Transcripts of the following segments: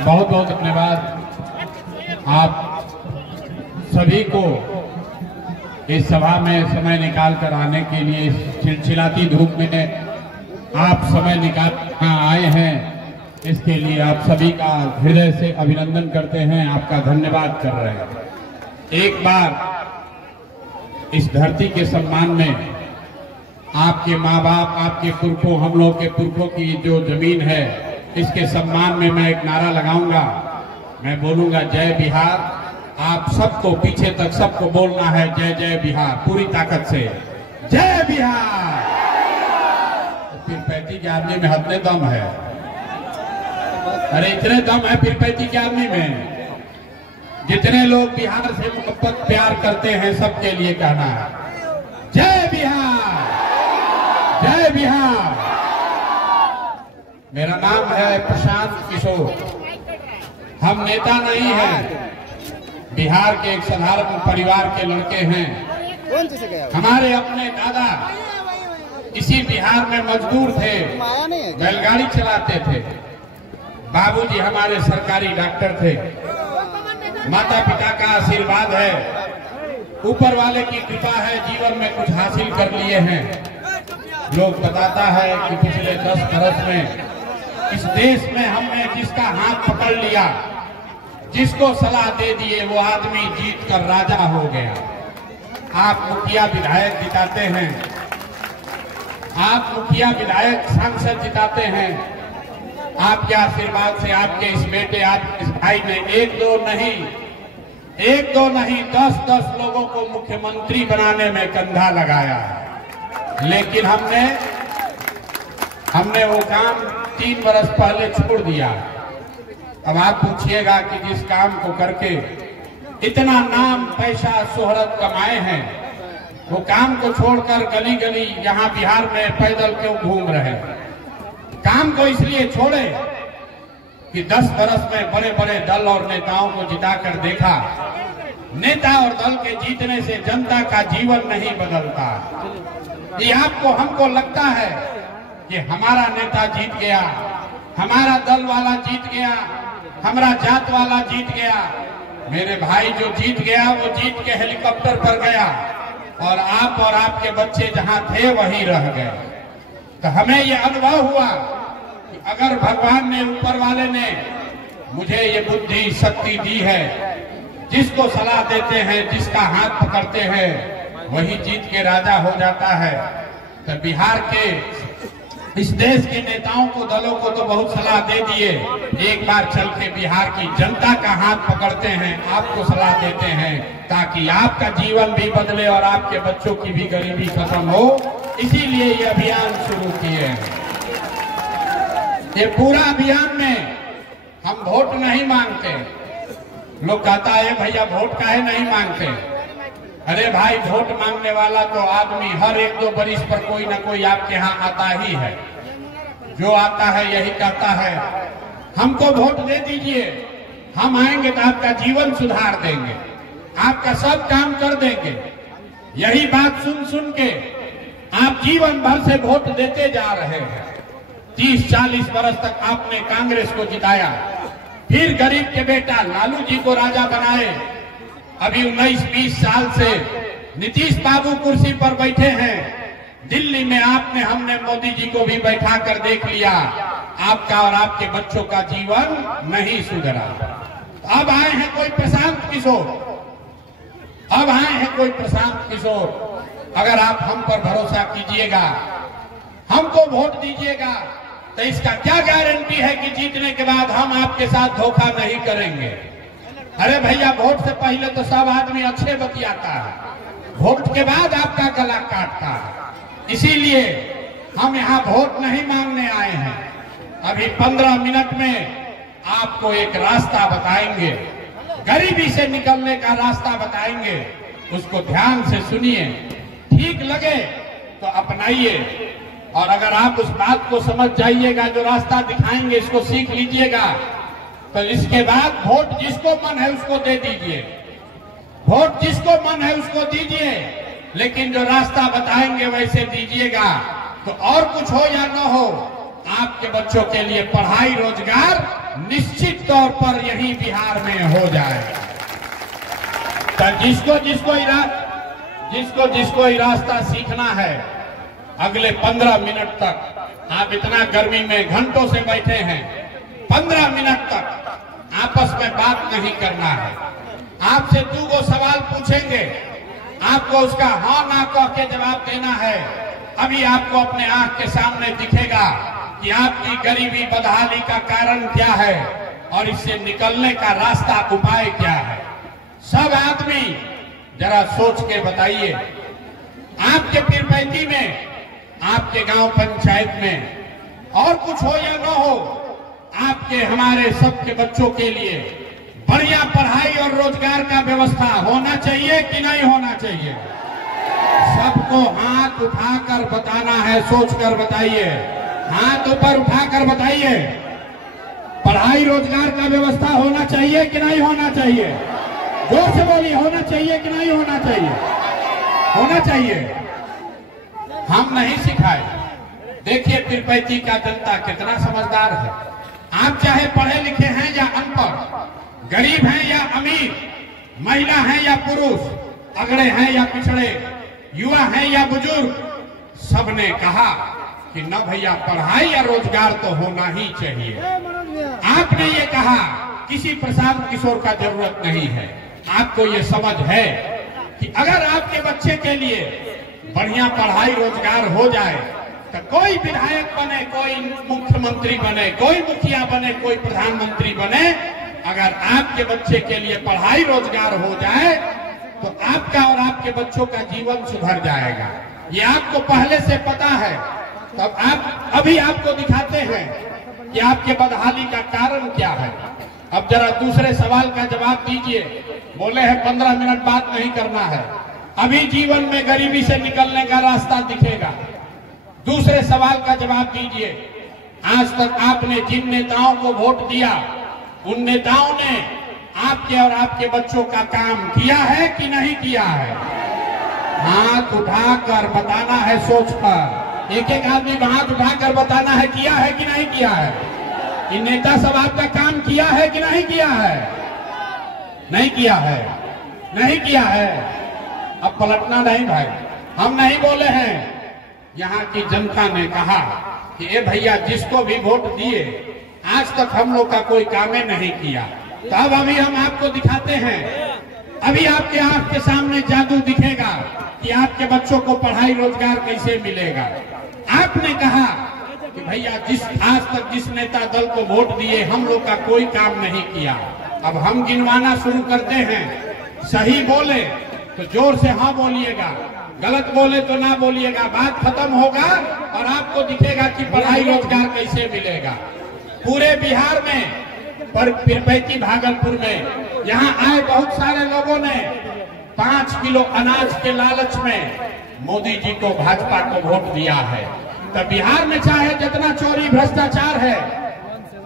बहुत बहुत धन्यवाद आप सभी को इस सभा में समय निकाल कर आने के लिए। इस चिलचिलाती धूप में आप समय निकाल यहाँ आए हैं, इसके लिए आप सभी का हृदय से अभिनंदन करते हैं, आपका धन्यवाद कर रहे हैं। एक बार इस धरती के सम्मान में आपके माँ बाप, आपके पुरखों, हम लोग के पुरखों की जो जमीन है, इसके सम्मान में मैं एक नारा लगाऊंगा। मैं बोलूंगा जय बिहार। आप सबको पीछे तक सबको बोलना है जय जय बिहार, पूरी ताकत से जय बिहार। पीरपैंती के आदमी में हतने दम है, अरे इतने दम है पीरपैंती के आदमी में। जितने लोग बिहार से मोहब्बत प्यार करते हैं सबके लिए कहना है जय बिहार, जय बिहार। मेरा नाम है प्रशांत किशोर। हम नेता नहीं हैं, बिहार के एक साधारण परिवार के लड़के हैं। हमारे अपने दादा इसी बिहार में मजदूर थे, बैलगाड़ी चलाते थे। बाबूजी हमारे सरकारी डॉक्टर थे। माता पिता का आशीर्वाद है, ऊपर वाले की कृपा है, जीवन में कुछ हासिल कर लिए हैं। लोग बताता है कि पिछले 10 बरस में इस देश में हमने जिसका हाथ पकड़ लिया, जिसको सलाह दे दिए, वो आदमी जीत कर राजा हो गया। आप मुखिया विधायक जिताते हैं, आप मुखिया विधायक सांसद जिताते हैं। आपके आशीर्वाद से आपके इस बेटे, आप इस भाई ने एक दो नहीं 10-10 लोगों को मुख्यमंत्री बनाने में कंधा लगाया। लेकिन हमने वो काम 3 बरस पहले छोड़ दिया। अब आप पूछिएगा कि जिस काम को करके इतना नाम, पैसा, शोहरत कमाए हैं, वो काम को छोड़कर गली गली यहाँ बिहार में पैदल क्यों घूम रहे हैं? काम को इसलिए छोड़े कि 10 बरस में बड़े बड़े दल और नेताओं को जिताकर देखा, नेता और दल के जीतने से जनता का जीवन नहीं बदलता। ये हमको लगता है कि हमारा नेता जीत गया, हमारा दल वाला जीत गया, हमारा जात वाला जीत गया। मेरे भाई जो जीत गया वो जीत के हेलीकॉप्टर पर गया और आप और आपके बच्चे जहां थे वहीं रह गए। तो हमें ये अनुभव हुआ कि अगर भगवान ने, ऊपर वाले ने मुझे ये बुद्धि शक्ति दी है, जिसको सलाह देते हैं, जिसका हाथ पकड़ते हैं, वही जीत के राजा हो जाता है। तो बिहार के इस देश के नेताओं को, दलों को तो बहुत सलाह दे दिए, एक बार चल के बिहार की जनता का हाथ पकड़ते हैं, आपको सलाह देते हैं ताकि आपका जीवन भी बदले और आपके बच्चों की भी गरीबी खत्म हो। इसीलिए ये अभियान शुरू किए हैं। ये पूरा अभियान में हम वोट नहीं मांगते। लोग कहता है भैया वोट काहे नहीं मांगते? अरे भाई, वोट मांगने वाला तो आदमी हर 1-2 बरिस पर कोई ना कोई आपके यहाँ आता ही है। जो आता है यही कहता है हमको वोट दे दीजिए, हम आएंगे तो आपका जीवन सुधार देंगे, आपका सब काम कर देंगे। यही बात सुन सुन के आप जीवन भर से वोट देते जा रहे हैं। 30-40 बरस तक आपने कांग्रेस को जिताया, फिर गरीब के बेटा लालू जी को राजा बनाए। अभी 19-20 साल से नीतीश बाबू कुर्सी पर बैठे हैं। दिल्ली में हमने मोदी जी को भी बैठा कर देख लिया, आपका और आपके बच्चों का जीवन नहीं सुधरा। अब आए हैं कोई प्रशांत किशोर, अगर आप हम पर भरोसा कीजिएगा, हमको वोट दीजिएगा, तो इसका क्या गारंटी है कि जीतने के बाद हम आपके साथ धोखा नहीं करेंगे? अरे भैया, वोट से पहले तो सब आदमी अच्छे बतियाता है, वोट के बाद आपका गला काटता है। इसीलिए हम यहाँ वोट नहीं मांगने आए हैं। अभी 15 मिनट में आपको एक रास्ता बताएंगे, गरीबी से निकलने का रास्ता बताएंगे। उसको ध्यान से सुनिए, ठीक लगे तो अपनाइए, और अगर आप उस बात को समझ जाइएगा, जो रास्ता दिखाएंगे इसको सीख लीजिएगा, तो इसके बाद वोट जिसको मन है उसको दे दीजिए, वोट जिसको मन है उसको दीजिए, लेकिन जो रास्ता बताएंगे वैसे दीजिएगा। तो और कुछ हो या न हो, आपके बच्चों के लिए पढ़ाई, रोजगार निश्चित तौर पर यही बिहार में हो जाएगा। तो जिसको ये रास्ता सीखना है, अगले 15 मिनट तक आप इतना गर्मी में घंटों से बैठे हैं, 15 मिनट तक आपस में बात नहीं करना है। आपसे 2 सवाल पूछेंगे, आपको उसका हाँ ना कह के जवाब देना है। अभी आपको अपने आंख के सामने दिखेगा कि आपकी गरीबी बदहाली का कारण क्या है और इससे निकलने का रास्ता उपाय क्या है। सब आदमी जरा सोच के बताइए, आपके पीरपैंती में, आपके गांव पंचायत में और कुछ हो या न हो, आपके हमारे सबके बच्चों के लिए बढ़िया पढ़ाई और रोजगार का व्यवस्था होना चाहिए कि नहीं होना चाहिए? सबको हाथ उठाकर बताना है, सोचकर बताइए, हाथ ऊपर उठाकर बताइए। पढ़ाई रोजगार का व्यवस्था होना चाहिए कि नहीं होना चाहिए? जोर से बोलिए, होना चाहिए कि नहीं होना चाहिए? होना चाहिए। हम नहीं सिखाए। देखिए पीरपैंती का जनता कितना समझदार है। आप चाहे पढ़े लिखे हैं या अनपढ़, गरीब हैं या अमीर, महिला हैं या पुरुष, अगड़े हैं या पिछड़े, युवा हैं या बुजुर्ग, सबने कहा कि न भैया पढ़ाई या रोजगार तो होना ही चाहिए। आपने ये कहा किसी प्रशांत किशोर का जरूरत नहीं है। आपको ये समझ है कि अगर आपके बच्चे के लिए बढ़िया पढ़ाई रोजगार हो जाए तो कोई विधायक बने, कोई मुख्यमंत्री बने, कोई मुखिया बने, कोई प्रधानमंत्री बने, अगर आपके बच्चे के लिए पढ़ाई रोजगार हो जाए तो आपका और आपके बच्चों का जीवन सुधर जाएगा। ये आपको पहले से पता है। तब आप अभी आपको दिखाते हैं कि आपके बदहाली का कारण क्या है। अब जरा दूसरे सवाल का जवाब दीजिए। बोले हैं 15 मिनट बात नहीं करना है, अभी जीवन में गरीबी से निकलने का रास्ता दिखेगा। दूसरे सवाल का जवाब दीजिए। आज तक आपने जिन नेताओं को वोट दिया, उन नेताओं ने आपके और आपके बच्चों का काम किया है कि नहीं किया है? हाथ उठाकर बताना है, सोचकर। एक एक आदमी हाथ उठाकर बताना है, किया है कि नहीं किया है? इन नेता सब आपका काम किया है कि नहीं किया है? नहीं किया है, नहीं किया है। अब पलटना नहीं भाई, हम नहीं बोले हैं। यहाँ की जनता ने कहा कि ए भैया, जिसको भी वोट दिए आज तक हम लोग का कोई काम नहीं किया। तो अब अभी हम आपको दिखाते हैं, अभी आपके आंख के सामने जादू दिखेगा कि आपके बच्चों को पढ़ाई रोजगार कैसे मिलेगा। आपने कहा कि भैया आज तक जिस नेता दल को वोट दिए हम लोग का कोई काम नहीं किया। अब हम गिनवाना शुरू करते हैं। सही बोले तो जोर से हाँ बोलिएगा, गलत बोले तो ना बोलिएगा। बात खत्म होगा और आपको दिखेगा कि पढ़ाई रोजगार कैसे मिलेगा। पूरे बिहार में, पर पीरपैंती भागलपुर में यहाँ आए बहुत सारे लोगों ने 5 किलो अनाज के लालच में मोदी जी को, भाजपा को वोट दिया है। तो बिहार में चाहे जितना चोरी भ्रष्टाचार है,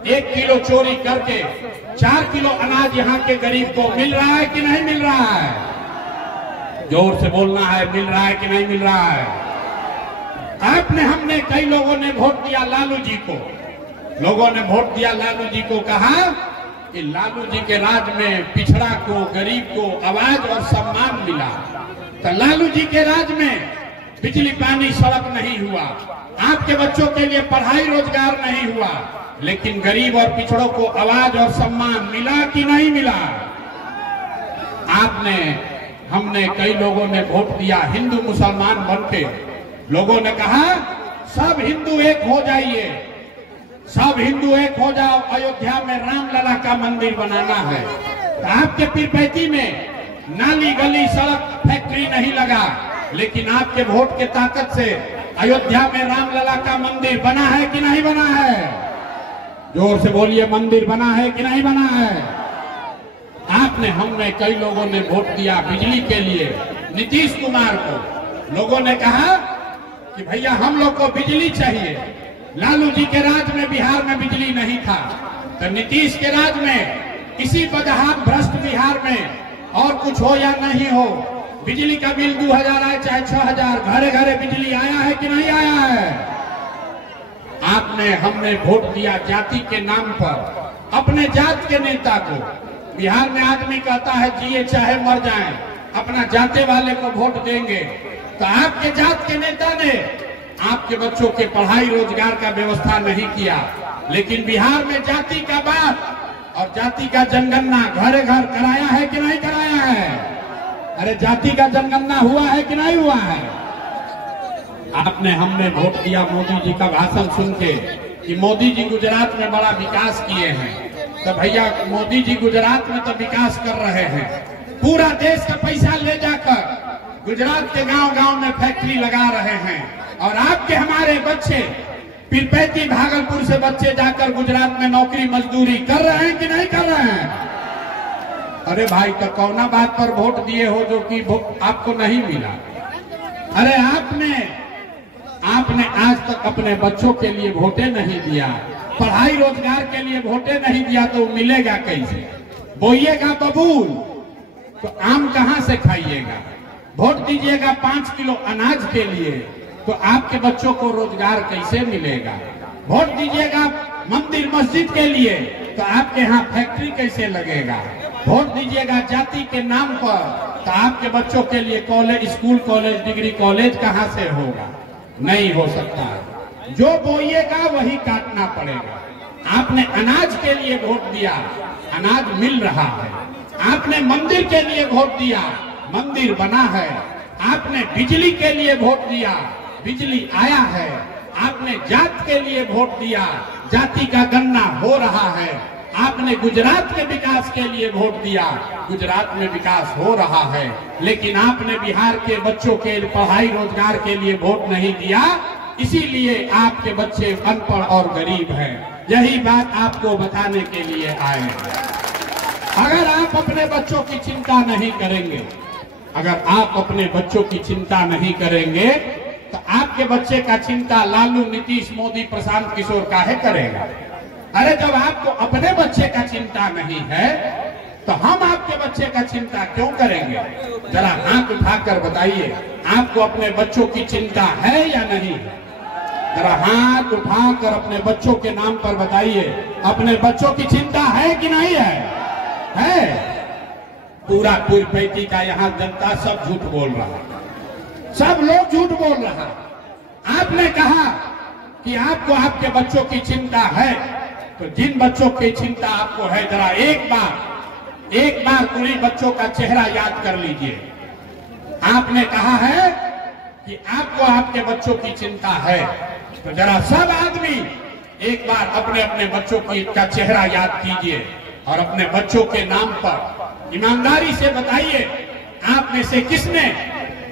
1 किलो चोरी करके 4 किलो अनाज यहाँ के गरीब को मिल रहा है कि नहीं मिल रहा है? जोर से बोलना है, मिल रहा है कि नहीं मिल रहा है? आपने, हमने, कई लोगों ने वोट दिया लालू जी को। लोगों ने वोट दिया लालू जी को, कहा कि लालू जी के राज में पिछड़ा को, गरीब को आवाज और सम्मान मिला। तो लालू जी के राज में बिजली पानी सड़क नहीं हुआ, आपके बच्चों के लिए पढ़ाई रोजगार नहीं हुआ, लेकिन गरीब और पिछड़ों को आवाज और सम्मान मिला कि नहीं मिला? आपने, हमने, कई लोगों ने वोट दिया हिंदू मुसलमान बनके। लोगों ने कहा सब हिंदू एक हो जाइए, सब हिंदू एक हो जाओ, अयोध्या में रामलला का मंदिर बनाना है। तो आपके पीरपैंती में नाली गली सड़क फैक्ट्री नहीं लगा, लेकिन आपके वोट के ताकत से अयोध्या में रामलला का मंदिर बना है कि नहीं बना है? जोर से बोलिए, मंदिर बना है कि नहीं बना है? आपने, हमने, कई लोगों ने वोट दिया बिजली के लिए नीतीश कुमार को। लोगों ने कहा कि भैया हम लोग को बिजली चाहिए। लालू जी के राज में बिहार में बिजली नहीं था, तो नीतीश के राज में इसी बदहाल भ्रष्ट बिहार में और कुछ हो या नहीं हो, बिजली का बिल 2000 आए चाहे 6000, घरे घरे बिजली आया है कि नहीं आया है? आपने, हमने वोट दिया जाति के नाम पर। अपने जात के नेता को। बिहार में आदमी कहता है जिए चाहे मर जाएं, अपना जाते वाले को वोट देंगे। तो आपके जात के नेता ने आपके बच्चों के पढ़ाई रोजगार का व्यवस्था नहीं किया, लेकिन बिहार में जाति का बात और जाति का जनगणना घरे घर कराया है कि नहीं कराया है? अरे जाति का जनगणना हुआ है कि नहीं हुआ है? हमने वोट दिया मोदी जी का भाषण सुन के कि मोदी जी गुजरात में बड़ा विकास किए हैं। तो भैया मोदी जी गुजरात में तो विकास कर रहे हैं, पूरा देश का पैसा ले जाकर गुजरात के गांव-गांव में फैक्ट्री लगा रहे हैं। और आपके हमारे बच्चे पीरपैती भागलपुर से बच्चे जाकर गुजरात में नौकरी मजदूरी कर रहे हैं कि नहीं कर रहे हैं? अरे भाई तो कौना बात पर वोट दिए हो जो कि आपको नहीं मिला? अरे आपने आज तक अपने बच्चों के लिए वोटे नहीं दिया, पढ़ाई रोजगार के लिए वोटे नहीं दिया, तो मिलेगा कैसे? बोइएगा बबूल तो आम कहां से खाइएगा? वोट दीजिएगा 5 किलो अनाज के लिए तो आपके बच्चों को रोजगार कैसे मिलेगा? वोट दीजिएगा मंदिर मस्जिद के लिए तो आपके यहाँ फैक्ट्री कैसे लगेगा? वोट दीजिएगा जाति के नाम पर तो आपके बच्चों के लिए college, school college, degree college कहाँ से होगा? नहीं हो सकता है। जो बोइएगा वही काटना पड़ेगा। आपने अनाज के लिए वोट दिया, अनाज मिल रहा है। आपने मंदिर के लिए वोट दिया, मंदिर बना है। आपने बिजली के लिए वोट दिया, बिजली आया है। आपने जात के लिए वोट दिया, जाति का गणना हो रहा है। आपने गुजरात के विकास के लिए वोट दिया, गुजरात में विकास हो रहा है। लेकिन आपने बिहार के बच्चों के पढ़ाई रोजगार के लिए वोट नहीं दिया, इसीलिए आपके बच्चे अनपढ़ और गरीब हैं। यही बात आपको बताने के लिए आए हैं। अगर आप अपने बच्चों की चिंता नहीं करेंगे, अगर आप अपने बच्चों की चिंता नहीं करेंगे तो आपके बच्चे का चिंता लालू, नीतीश, मोदी, प्रशांत किशोर काहे करेगा? अरे जब आपको अपने बच्चे का चिंता नहीं है तो हम आपके बच्चे का चिंता क्यों करेंगे? जरा हाथ उठाकर बताइए, आपको अपने बच्चों की चिंता है या नहीं है? जरा हाथ उठाकर अपने बच्चों के नाम पर बताइए, अपने बच्चों की चिंता है कि नहीं है? है। पूरा पीरपैती का यहाँ जनता सब झूठ बोल रहा है, सब लोग झूठ बोल रहा है। आपने कहा कि आपको आपके बच्चों की चिंता है, तो जिन बच्चों की चिंता आपको है जरा एक बार पूरी बच्चों का चेहरा याद कर लीजिए। आपने कहा है कि आपको आपके बच्चों की चिंता है, तो जरा सब आदमी एक बार अपने अपने बच्चों का चेहरा याद कीजिए और अपने बच्चों के नाम पर ईमानदारी से बताइए, आप में से किसने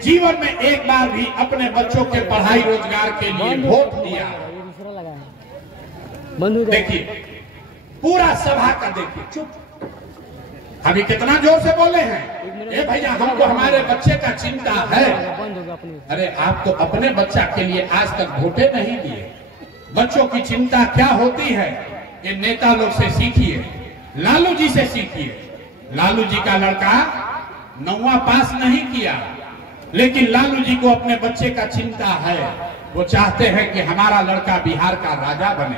जीवन में एक बार भी अपने बच्चों के पढ़ाई रोजगार के लिए वोट दिया? देखिए पूरा सभा का देखिए, चुप। अभी कितना जोर से बोले हैं, ए भैया हमको हमारे बच्चे का चिंता है। अरे आप तो अपने बच्चा के लिए आज तक वोटे नहीं दिए। बच्चों की चिंता क्या होती है ये नेता लोग से सीखिए, लालू जी से सीखिए। लालू जी का लड़का 9वां पास नहीं किया, लेकिन लालू जी को अपने बच्चे का चिंता है। वो चाहते हैं कि हमारा लड़का बिहार का राजा बने,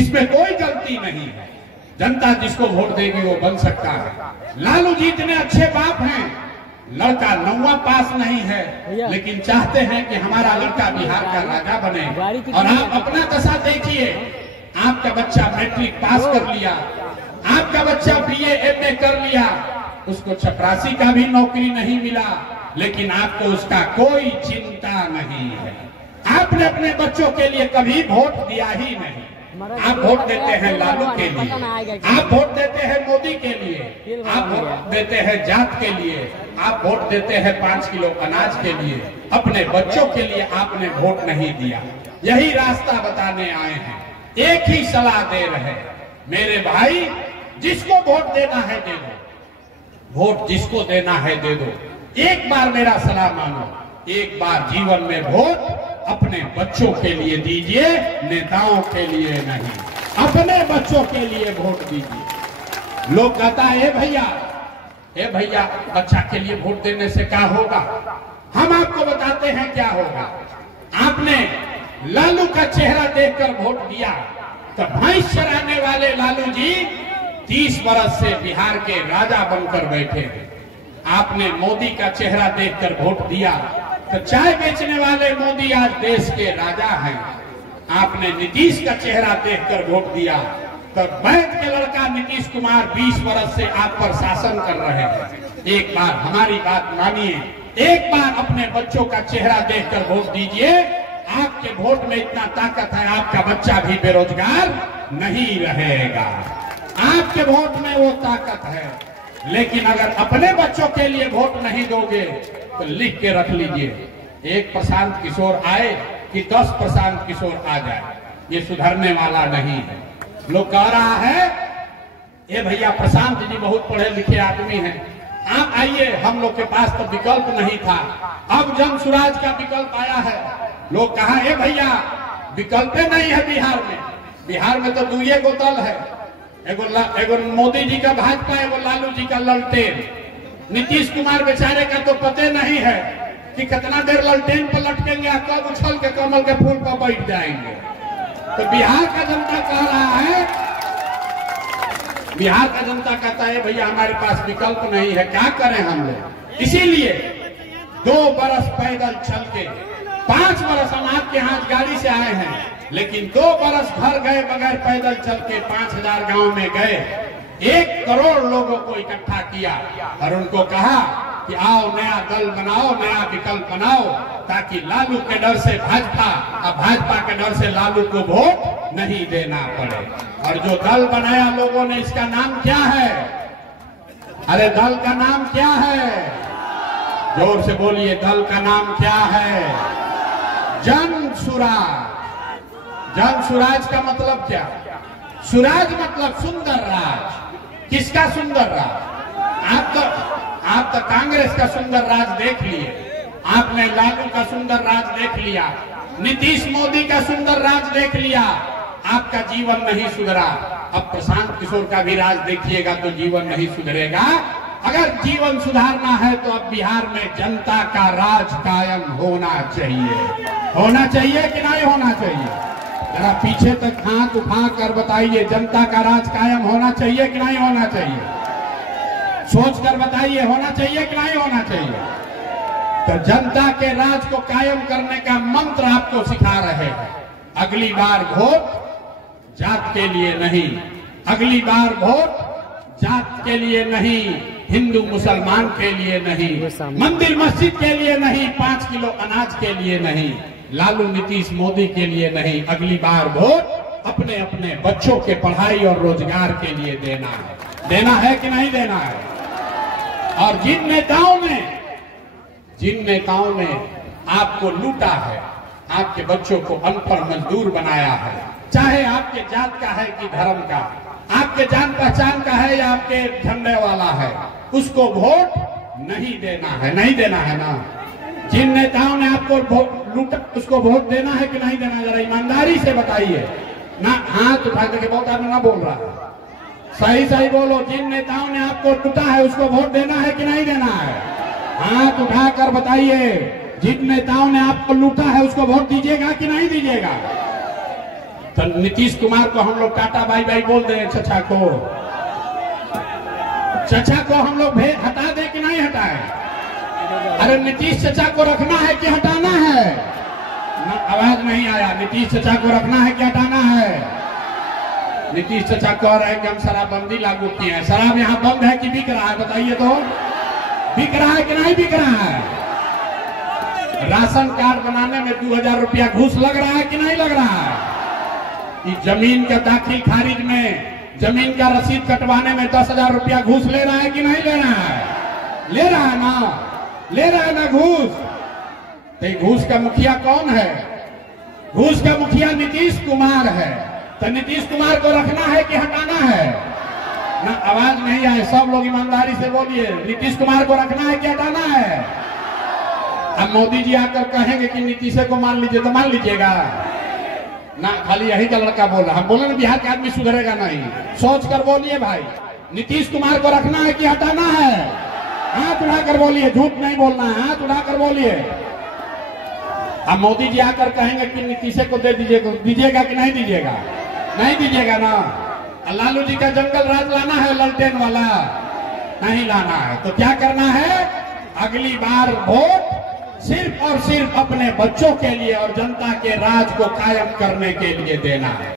इसमें कोई गलती नहीं है। जनता जिसको वोट देगी वो बन सकता है। लालू जी इतने अच्छे बाप हैं, लड़का 9वां पास नहीं है, लेकिन चाहते हैं कि हमारा लड़का बिहार का राजा बने। और आप अपना दशा देखिए, आपका बच्चा मैट्रिक पास कर लिया, आपका बच्चा BA MA कर लिया, उसको चपरासी का भी नौकरी नहीं मिला, लेकिन आपको उसका कोई चिंता नहीं है। आपने अपने बच्चों के लिए कभी वोट दिया ही नहीं। आप वोट देते हैं लालू के लिए, आप वोट देते हैं मोदी के लिए, आप वोट देते हैं जात के लिए, आप वोट देते हैं 5 किलो अनाज के लिए। अपने बच्चों के लिए आपने वोट नहीं दिया। यही रास्ता बताने आए हैं, एक ही सलाह दे रहे, मेरे भाई जिसको वोट देना है दे दो, वोट जिसको देना है दे दो। एक बार मेरा सलाह मानो, एक बार जीवन में वोट अपने बच्चों के लिए दीजिए, नेताओं के लिए नहीं। अपने बच्चों के लिए वोट दीजिए। लोग कहता है ए भैया बच्चा के लिए वोट देने से क्या होगा? हम आपको बताते हैं क्या होगा। आपने लालू का चेहरा देखकर वोट दिया तो भैंस चराने वाले लालू जी 30 वर्ष से बिहार के राजा बनकर बैठे हैं। आपने मोदी का चेहरा देखकर वोट दिया तो चाय बेचने वाले मोदी आज देश के राजा हैं। आपने नीतीश का चेहरा देखकर वोट दिया तो वैद्य के लड़का नीतीश कुमार 20 वर्ष से आप पर शासन कर रहे हैं। एक बार हमारी बात मानिए, एक बार अपने बच्चों का चेहरा देखकर वोट दीजिए। आपके वोट में इतना ताकत है, आपका बच्चा भी बेरोजगार नहीं रहेगा। आपके वोट में वो ताकत है। लेकिन अगर अपने बच्चों के लिए वोट नहीं दोगे तो लिख के रख लीजिए, एक प्रशांत किशोर आए कि 10 प्रशांत किशोर आ जाए, ये सुधरने वाला नहीं है। लोग कह रहा है ये भैया प्रशांत जी बहुत पढ़े लिखे आदमी हैं, आप आइए, हम लोग के पास तो विकल्प नहीं था, अब जन स्वराज का विकल्प आया है। लोग कहा ए भैया विकल्प नहीं है बिहार में, बिहार में तो दुए गो दल है, एगो मोदी जी का भाजपा, एगो लालू जी का ललटेन। नीतीश कुमार बेचारे का तो पते नहीं है कि कितना देर ललटेन पर लटकेंगे, कब उछल के कमल के फूल पर बैठ जाएंगे। तो बिहार का जनता कह रहा है, बिहार का जनता कहता है भैया हमारे पास विकल्प नहीं है, क्या करें हम लोग। इसीलिए 2 बरस पैदल चल के, 5 बरस हम आपके हाथ गाड़ी से आए हैं, लेकिन 2 बरस घर गए बगैर पैदल चल के, 5000 गांव में गए, 1 करोड़ लोगों को इकट्ठा किया और उनको कहा कि आओ नया दल बनाओ, नया विकल्प बनाओ, ताकि लालू के डर से भाजपा और भाजपा के डर से लालू को वोट नहीं देना पड़े। और जो दल बनाया लोगों ने, इसका नाम क्या है? अरे दल का नाम क्या है? जोर से बोलिए, दल का नाम क्या है? जन स्वराज। जन स्वराज का मतलब क्या? स्वराज मतलब सुंदर राज। किसका सुंदर राज? आप तो कांग्रेस का सुंदर राज देख लिए, आपने लालू का सुंदर राज देख लिया, नीतीश मोदी का सुंदर राज देख लिया, आपका जीवन नहीं सुधरा। अब प्रशांत किशोर का भी राज देखिएगा तो जीवन नहीं सुधरेगा। अगर जीवन सुधारना है तो अब बिहार में जनता का राज कायम होना चाहिए। होना चाहिए कि नहीं होना चाहिए? जरा पीछे तक हाथ उठा कर बताइए, जनता का राज कायम होना चाहिए कि नहीं होना चाहिए? सोच कर बताइए, होना चाहिए कि नहीं होना चाहिए? तो जनता के राज को कायम करने का मंत्र आपको सिखा रहे हैं। अगली बार वोट जात के लिए नहीं, अगली बार वोट जात के लिए नहीं, हिंदू मुसलमान के लिए नहीं, मंदिर मस्जिद के लिए नहीं, 5 किलो अनाज के लिए नहीं, लालू नीतीश मोदी के लिए नहीं, अगली बार वोट अपने अपने बच्चों के पढ़ाई और रोजगार के लिए देना है। देना है कि नहीं देना है? और जिन नेताओं ने आपको लूटा है, आपके बच्चों को अनपढ़ मजदूर बनाया है, चाहे आपके जात का है कि धर्म का, आपके जान पहचान का है या आपके झंडे वाला है, उसको वोट नहीं देना है। नहीं देना है ना? जिन नेताओं ने आपको लूटा, उसको वोट देना है कि नहीं देना? जरा ईमानदारी से बताइए ना। हाथ उठा करके बहुत आदमी ना बोल रहा है, सही सही बोलो। जिन नेताओं ने आपको लूटा है उसको वोट देना है कि नहीं देना है? हाथ उठाकर बताइए। जिन नेताओं ने आपको लूटा है उसको वोट दीजिएगा कि नहीं दीजिएगा? तो नीतीश कुमार को हम लोग टाटा बाई बाई बोल दें, चचा को हम लोग हटा दें कि नहीं हटाए? अरे नीतीश चचा को रखना है कि हटाना है? आवाज नहीं आया। नीतीश चचा को रखना है कि हटाना है? नीतीश चचा कह रहे हैं कि हम शराबबंदी लागू किए हैं। शराब यहाँ बंद है कि बिक रहा है? बताइए तो, बिक रहा है कि नहीं बिक रहा है? राशन कार्ड बनाने में 2000 रुपया घूस लग रहा है कि नहीं लग रहा है? कि जमीन का दाखिल खारिज में, जमीन का रसीद कटवाने में 10,000 रुपया घूस ले रहा है कि नहीं ले रहा है? ले रहा है ना? ले रहा है ना घूस? तो घूस का मुखिया कौन है? घूस का मुखिया नीतीश कुमार है। तो नीतीश कुमार को रखना है कि हटाना है? ना आवाज नहीं आए। सब लोग ईमानदारी से बोलिए, नीतीश कुमार को रखना है कि हटाना है? अब मोदी जी आकर कहेंगे कि नीतीश को मान लीजिए, तो मान लीजिएगा ना? खाली यही का लड़का बोल रहा। हम बोले ना बिहार के आदमी सुधरेगा नहीं। सोच कर बोलिए भाई, नीतीश कुमार को रखना है कि हटाना है? हाथ उठाकर बोलिए, झूठ नहीं बोलना है, हाथ उठाकर बोलिए। अब मोदी जी आकर कहेंगे कि नीतीश को दे दीजिएगा कि नहीं दीजिएगा? नहीं दीजिएगा ना? लालू जी का जंगल राज लाना है ललटेन वाला? नहीं लाना है। तो क्या करना है? अगली बार वोट सिर्फ और सिर्फ अपने बच्चों के लिए और जनता के राज को कायम करने के लिए देना है।